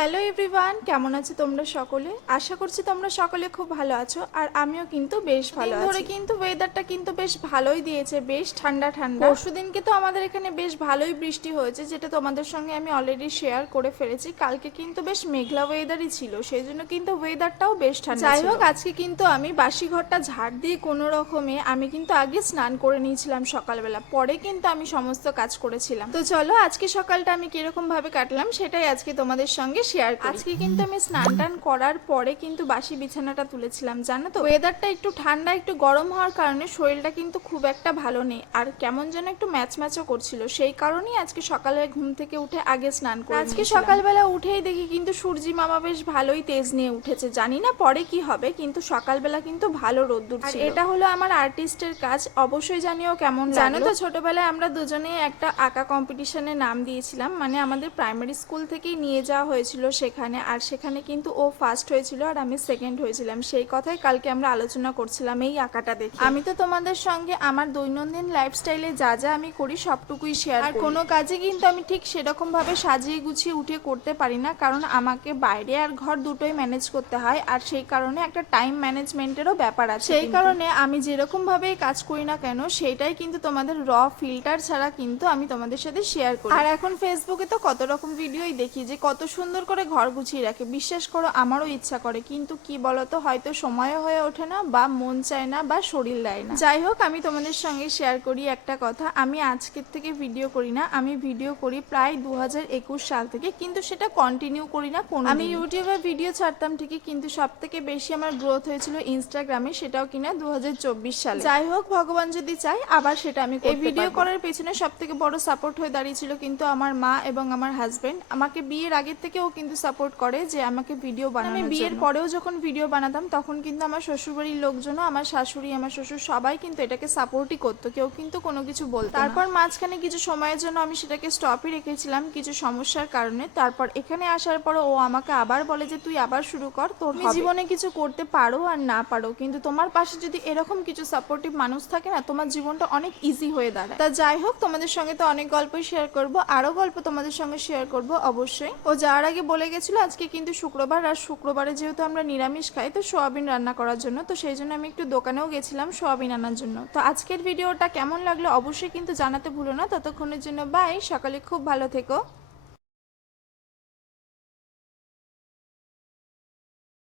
Hello everyone, কেমন আছো তোমরা সকলে? আশা করছি তোমরা সকলে খুব ভালো আছো। আর আমিও কিন্তু বেশ ভালো আছি। ধরে কিন্তু ওয়েদারটা কিন্তু বেশ ভালোই দিয়েছে, বেশ ঠান্ডা ঠান্ডা। পরশুদিনকে তো আমাদের এখানে বেশ ভালোই বৃষ্টি হয়েছে, যেটা তোমাদের সঙ্গে আমি অলরেডি শেয়ার করে ফেলেছি। কালকে কিন্তু বেশ মেঘলা ওয়েদারই ছিল, সেই জন্য কিন্তু ওয়েদারটাও বেশ ঠান্ডা ছিল। যাই হোক, আজকে কিন্তু আমি বাসি ঘরটা ঝাড় দিয়ে কোনো রকমে আমি কিন্তু আগে স্নান করে নিয়েছিলাম সকালবেলা, পরে কিন্তু আমি সমস্ত কাজ করেছিলাম। তো চলো আজকে সকালটা আমি কিরকম ভাবে কাটলাম সেটাই আজকে তোমাদের সঙ্গে শেয়ার করি। আজকে কিন্তু আমি স্নান টান করার পরে কিন্তু বাসি বিছানাটা তুলেছিলাম। জানো তো, ওয়েদারটা একটু ঠান্ডা একটু গরম হওয়ার কারণে শরীরটা কিন্তু খুব একটা ভালো নেই, আর কেমন যেন একটু ম্যাচ ম্যাচও করছিল। সেই কারণেই আজকে সকালে ঘুম থেকে উঠে আগে স্নান করে আজকে সকালবেলা উঠেই দেখি কিন্তু সূর্যি মামা বেশ ভালোই তেজ নিয়ে উঠেছে। জানি না পরে কি হবে, কিন্তু সকালবেলা কিন্তু ভালো রোদ্দুর ছিল। এটা হলো আমার আর্টিস্টের কাজ, অবশ্যই জানিও কেমন। জানো তো, ছোটবেলায় আমরা দুজনেই একটা আঁকা কম্পিটিশনে নাম দিয়েছিলাম, মানে আমাদের প্রাইমারি স্কুল থেকেই নিয়ে যাওয়া হয়েছিল সেখানে। আর সেখানে কিন্তু ও ফার্স্ট হয়েছিল আর আমি সেকেন্ড হয়েছিলাম। সেই কথাই কালকে আমরা আলোচনা করছিলাম এই আঁকাটা দেখে। আমি তো তোমাদের সঙ্গে আমার দৈনন্দিন লাইফস্টাইলে যা যা আমি করি সবটুকুই শেয়ার করি। আর কোনো কাজে কিন্তু আমি ঠিক সেরকম ভাবে সাজিয়ে গুছিয়ে উঠে করতে পারি না, কারণ আমাকে বাইরে আর ঘর দুটোই ম্যানেজ করতে হয়। আর সেই কারণে একটা টাইম ম্যানেজমেন্টেরও ব্যাপার আছে। সেই কারণে আমি যেরকম ভাবে কাজ করি না কেন, সেটাই কিন্তু তোমাদের র ফিল্টার ছাড়া কিন্তু আমি তোমাদের সাথে শেয়ার করি। আর এখন ফেসবুকে তো কত রকম ভিডিওই দেখি যে কত সুন্দর করে ঘর গুছিয়ে রাখে। বিশ্বাস করো আমারও ইচ্ছা করে, কিন্তু কি বলতো, হয়তো সময় হয়ে ওঠে না, বা মন চায় না, বা শরীর দেয় না। যাই হোক, আমি তোমাদের সঙ্গে শেয়ার করি একটা কথা। আমি আজকের থেকে ভিডিও করি না, আমি ভিডিও করি প্রায় 2021 সাল থেকে, কিন্তু সেটা কন্টিনিউ করি না কোনো। আমি ইউটিউবে ভিডিও ছাড়তাম ঠিকই, কিন্তু সব থেকে বেশি আমার গ্রোথ হয়েছিল ইনস্টাগ্রামে, সেটাও কিনা 2024 সালে। যাই হোক, ভগবান যদি চায় আবার সেটা আমি এই ভিডিও করার পেছনে সব থেকে বড় সাপোর্ট হয়ে দাঁড়িয়েছিল কিন্তু আমার মা এবং আমার হাজবেন্ড। আমাকে বিয়ের আগের থেকেও কিন্তু সাপোর্ট করে যে আমাকে ভিডিও বানানোর জন্য। আমি বিয়ের পরেও যখন ভিডিও বানাতাম তখন কিন্তু আমার শ্বশুরবাড়ির লোকজনও, আমার শাশুড়ি, আমার শ্বশুর সবাই কিন্তু এটাকে সাপোর্টই করতো, কেউ কিন্তু কোনো কিছু বলতো না। তারপর মাঝখানে কিছু সময়ের জন্য আমি সেটাকে স্টপই রেখেছিলাম কিছু সমস্যার কারণে। তারপর এখানে আসার পর ও আমাকে আবার বলে যে তুই আবার শুরু কর, তোর জীবনে কিছু করতে পারো আর না পারো, কিন্তু তোমার পাশে যদি এরকম কিছু সাপোর্টিভ মানুষ থাকে না, তোমার জীবনটা অনেক ইজি হয়ে দাঁড়ায়। তা যাই হোক, তোমাদের সঙ্গে তো অনেক গল্পই শেয়ার করব, আরো গল্প তোমাদের সঙ্গে শেয়ার করব অবশ্যই। ও যাওয়ার আগে বলে গেছিল আজকে কিন্তু শুক্রবার, আর শুক্রবারে যেহেতু আমরা নিরামিষ খাই, তো সোয়াবিন রান্না করার জন্য, তো সেই জন্য আমি একটু দোকানেও গেছিলাম সোয়াবিন আনার জন্য। তো আজকের ভিডিওটা কেমন লাগলো অবশ্যই কিন্তু জানাতে ভুলো না। ততক্ষণের জন্য বাই, সকালে খুব ভালো থেকো।